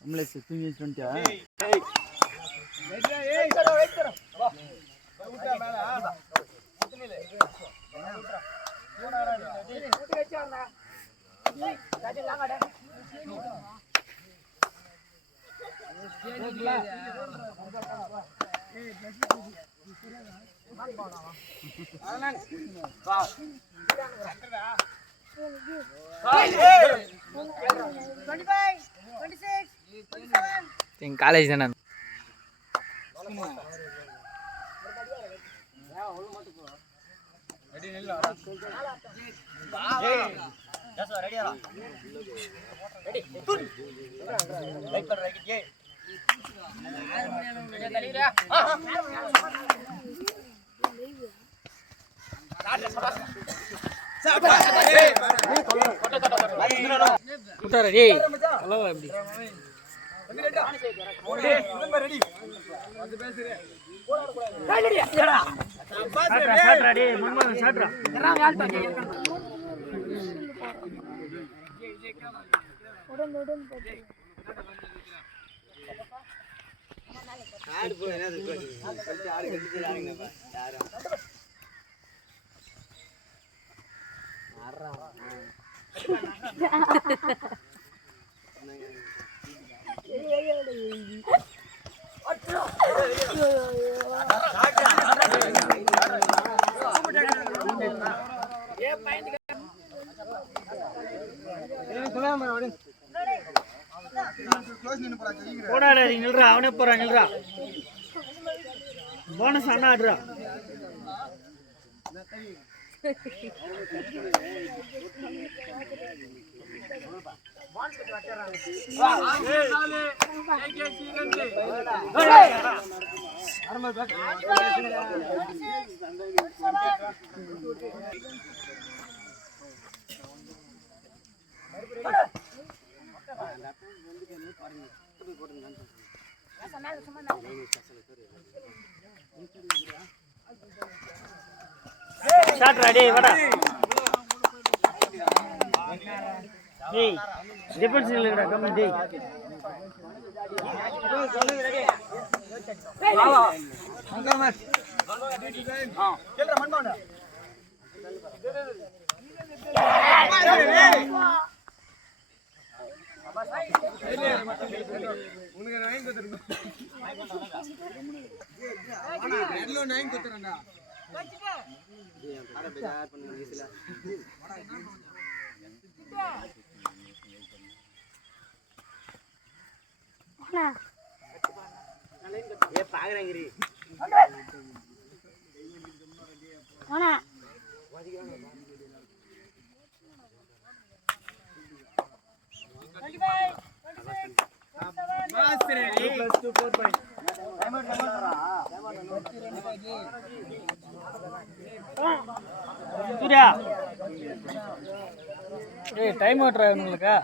நம்மளே தூங்கி வச்சுட்டியா? காலேஜ் தானே. அவனே போறாங்க போனஸ் அண்ணா ஆடுறா. டேய் வாடா. டேய் டிஃபென்ஸ் இல்லடா கம்மி டேய். வா வா அங்க மேட்ச். கேளுடா மண்மாடா. உனக்கு 9 குத்துறேன். ஆனா ரெட்ல 9 குத்துறேன்டா. வச்சிட்டு அரை பேஜார் பண்ணு வீசல. அண்ணா ஏ பாக்குறேங்கறி. அண்ணா மாஸ்டர் 2 4 பாயிண்ட். சூர்யா ஏய் டைம் அவுட் உங்களுக்கு.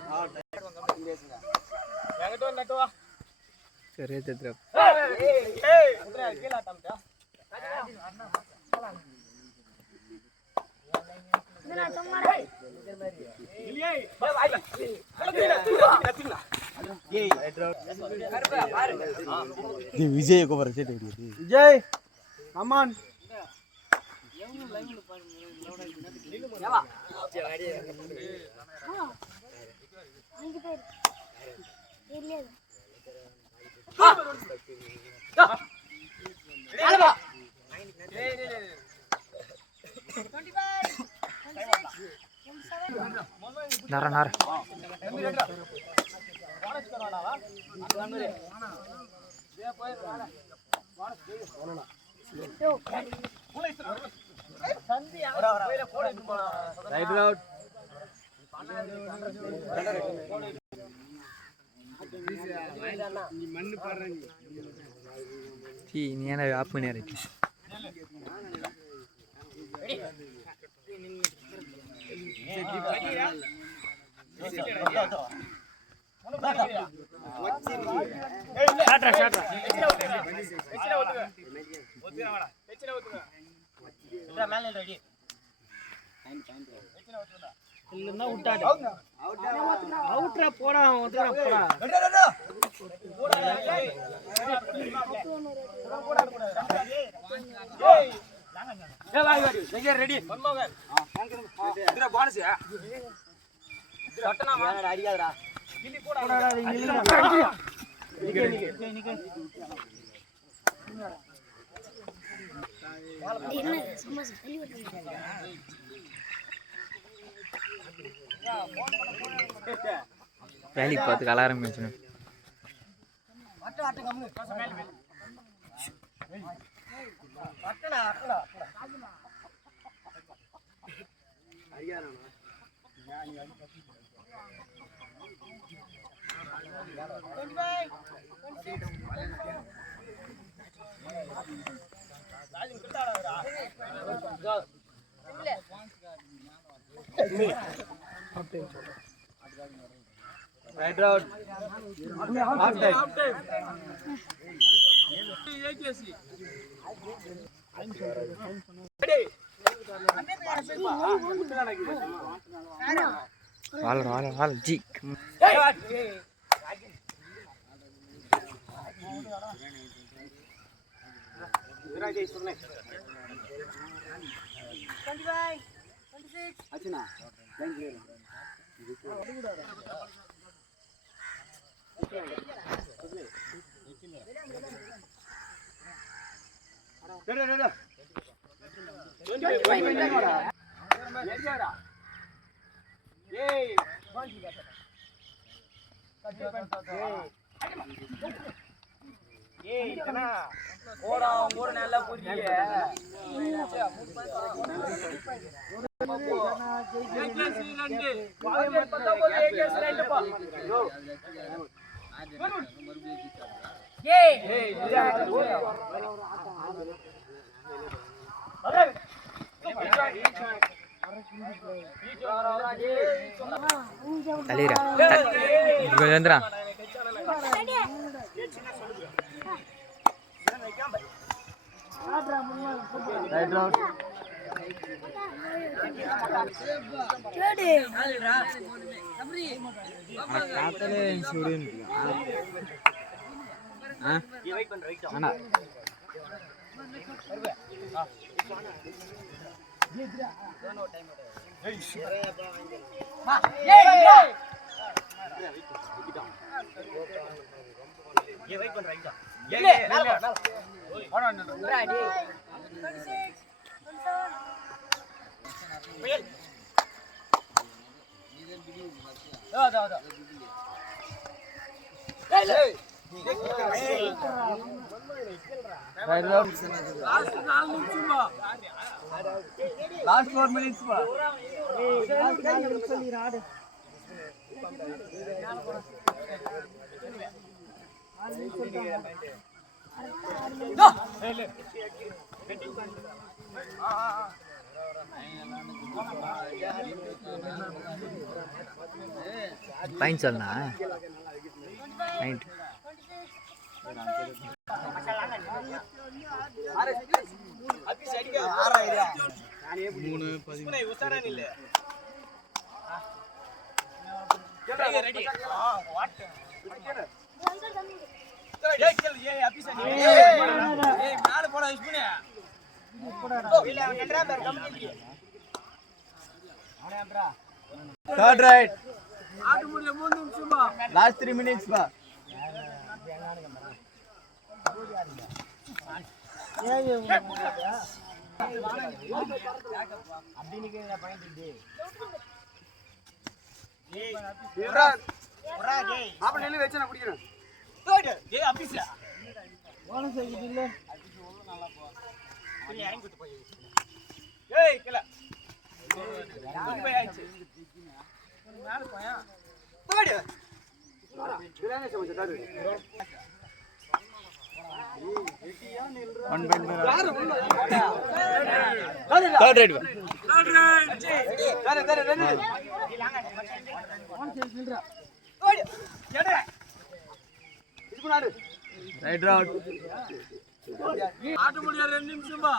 எங்கட்ட வந்து வா. சரி சத்ரா. ஏய் உடனே கீழ ஆட்டம்டா. நான் சும்மாடா. ஏய் பாய். ஏய் பாரு. தி விஜய் को वर सेट है दी. Vijay come on. எவனு லைவ்ல பாருங்க. ஏவா. சரி அங்க பேர். இல்ல. ஆலபா. ஏய் ஏய் 25 நர நர வானஸ் கரவாடாவா அந்த ஏ போய் வானஸ் வானஸ் போனா யோ போலீஸ் சந்தி ரைட் அவுட் நீ என்ன ஆப் பண்ணி இல்லன்னா விட்டாடு அவுட்ரா போடா போடா ரெடி அடிக்காதடா வேலைக்கு பார்த்து கலாரம் வச்சுக்கணும் ரைட் அவுட் ஆஃப் டைம் வாழ ஜி நல்லா புரிய தலைரா வந்துடா ரைட் அவுட் அண்ணா Last 4 minutes pa. Fine chalna. Right. Third right. Last 3 minutes pa. ஆட்ட முடியாது 2 நிமிஷமா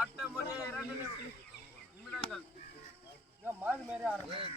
ஆட்ட முடியாது 2 நிமிடங்கள் மாடு மேலே ஆடுறேன்